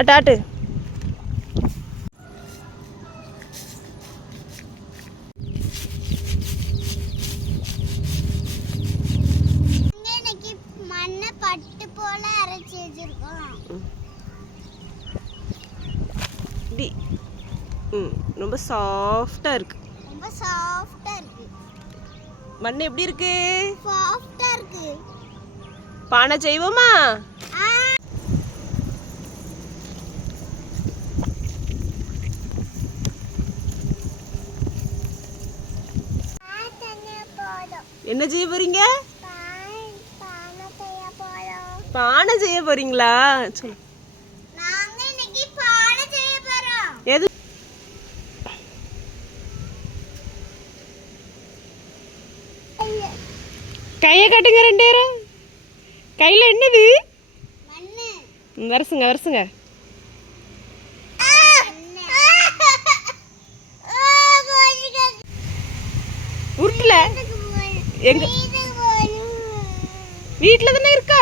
ஆட்டு மண்ணை பட்டு போல அரைச்சி வச்சிருக்கோம். ரொம்ப சாஃப்டா இருக்கு. ரொம்ப சாஃப்டா இருக்கு. மண் எப்படி இருக்கு? சாஃப்டா இருக்கு. பானை செய்வோமா? என்ன செய்ய போறீங்க? பானை செய்ய போறீங்களா? சொல்லு. நாங்க இன்னைக்கு பானை செய்ய போறோம். எது? கையை காட்டுங்க ரெண்டு பேரும். கையில என்னது? மண்ணு. வரசுங்க வரசுங்க. உருட்டுல எங்க வீட்டுல தானே இருக்கா?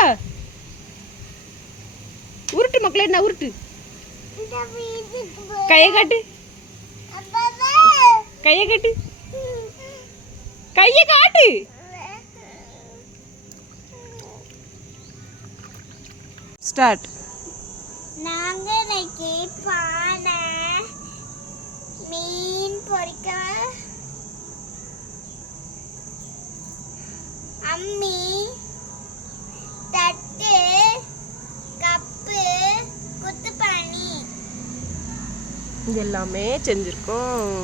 உருட்டு மக்களே, என்ன உருட்டு? கையை காட்டு. கையை காட்டு. கையை காட்டு. ஸ்டார்ட். நாங்க இன்னைக்கு பானை, மீன் பொரிக்க, அம்மி, தட்டு, கப்பு, குத்துப்பாணி இது எல்லாமே செஞ்சிருக்கோம்.